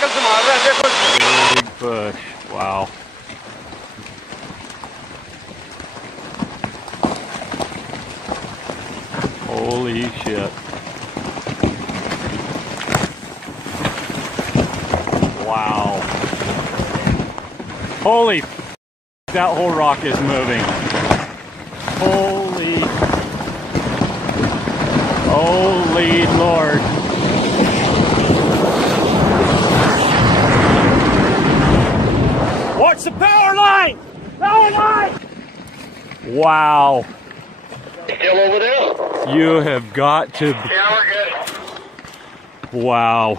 Big push. Wow. Holy shit. Wow. Holy, that whole rock is moving. Holy Lord. Watch the power line! Power line! Wow. Still over there? You have got to... Yeah, we're good. Wow.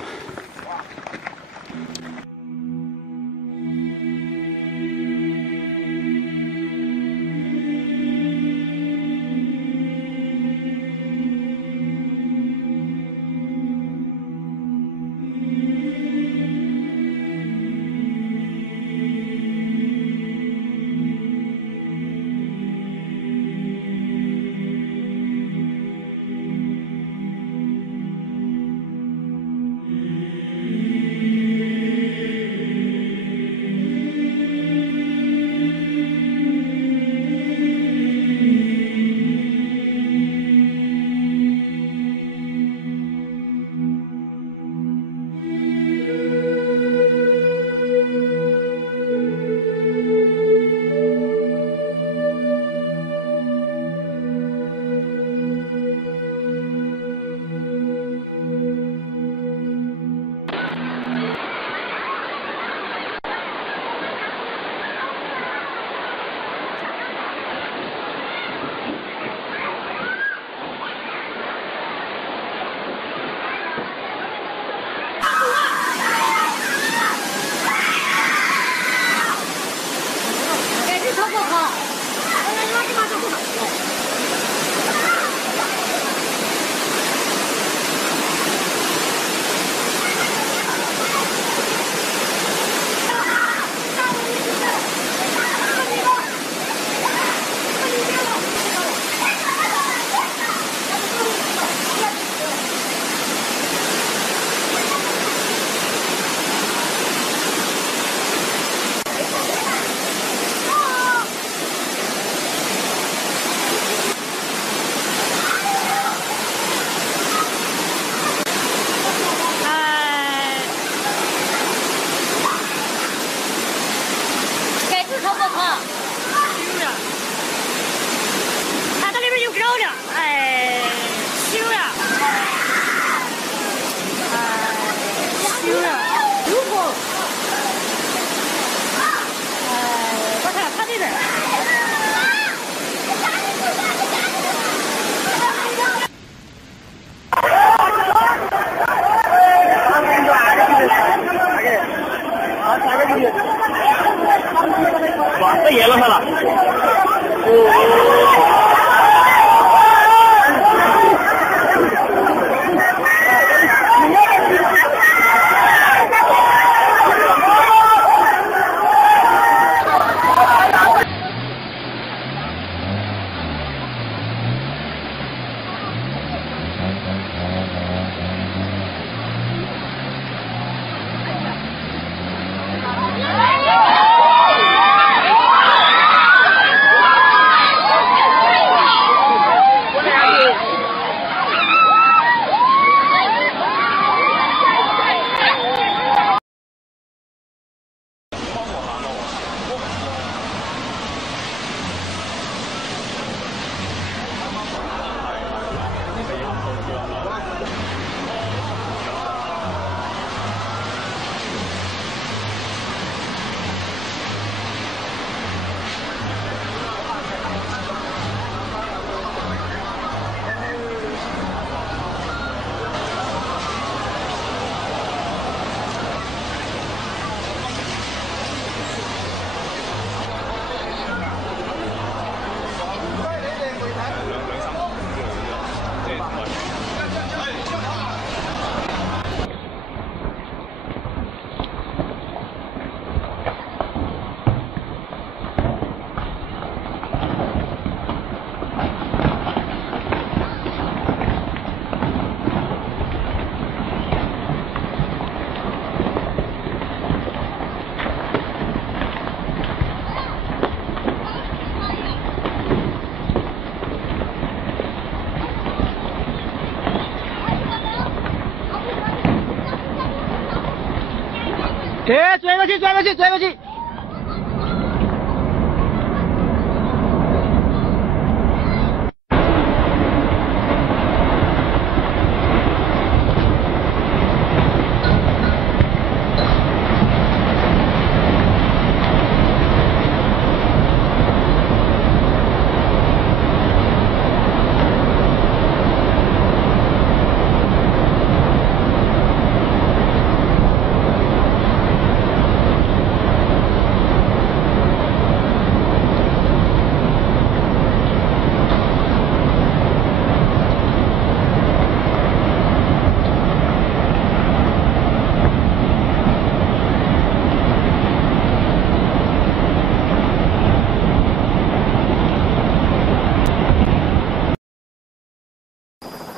追过去，追过去，追过去。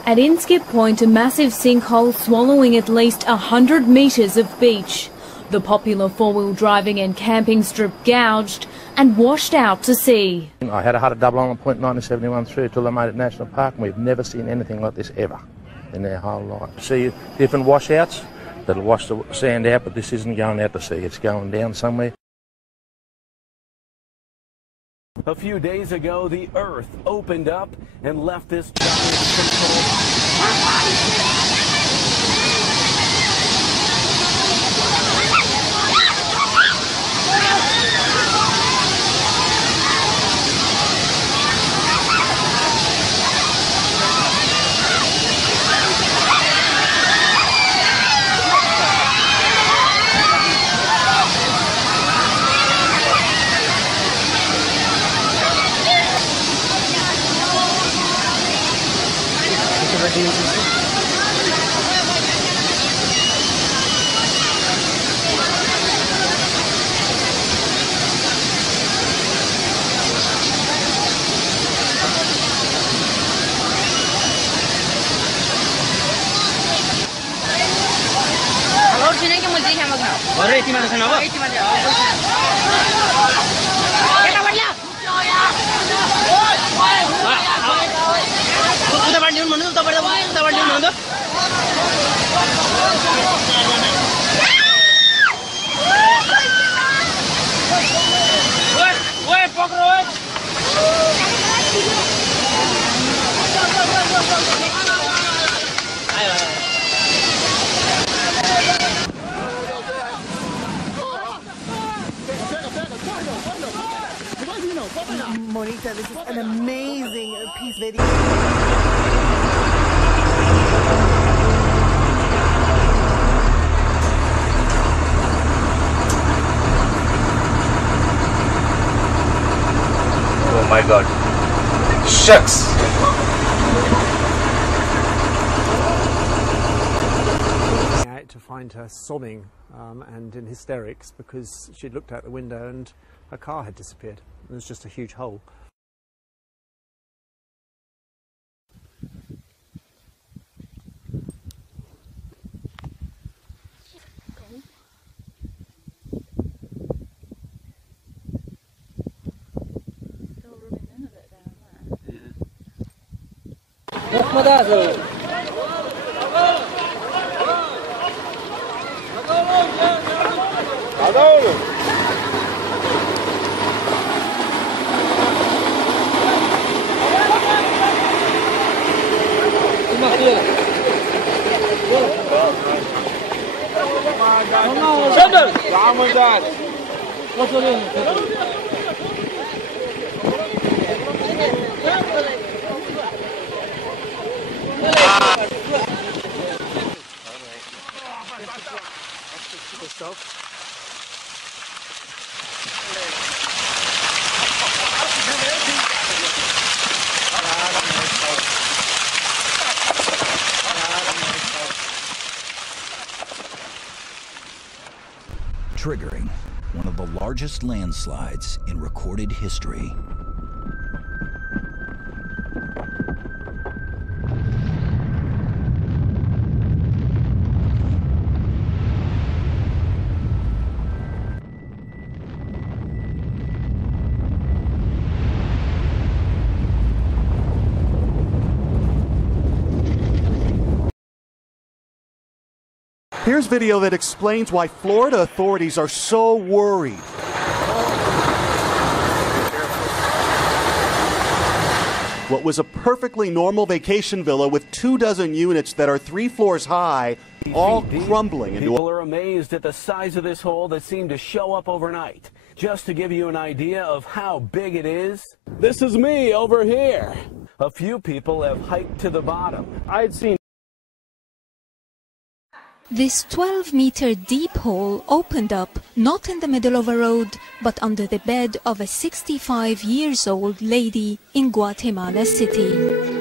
At Inskip Point, a massive sinkhole swallowing at least 100 metres of beach. The popular four-wheel driving and camping strip gouged and washed out to sea. I had a double on point 1971 through till they made it National Park, and we've never seen anything like this ever in their whole life. See different washouts that'll wash the sand out, but this isn't going out to sea, it's going down somewhere. A few days ago, the earth opened up and left this giant sinkhole. Monita, this is an amazing piece of video. Oh my God. Shucks. Out to find her sobbing and in hysterics because she'd looked out the window and her car had disappeared. There was just a huge hole. Triggering one of the largest landslides in recorded history. Here's video that explains why Florida authorities are so worried. What was a perfectly normal vacation villa with 24 units that are 3 floors high, all crumbling into. People are amazed at the size of this hole that seemed to show up overnight. Just to give you an idea of how big it is, this is me over here. A few people have hiked to the bottom. I'd seen. This 12-meter deep hole opened up not in the middle of a road, but under the bed of a 65-year-old lady in Guatemala City.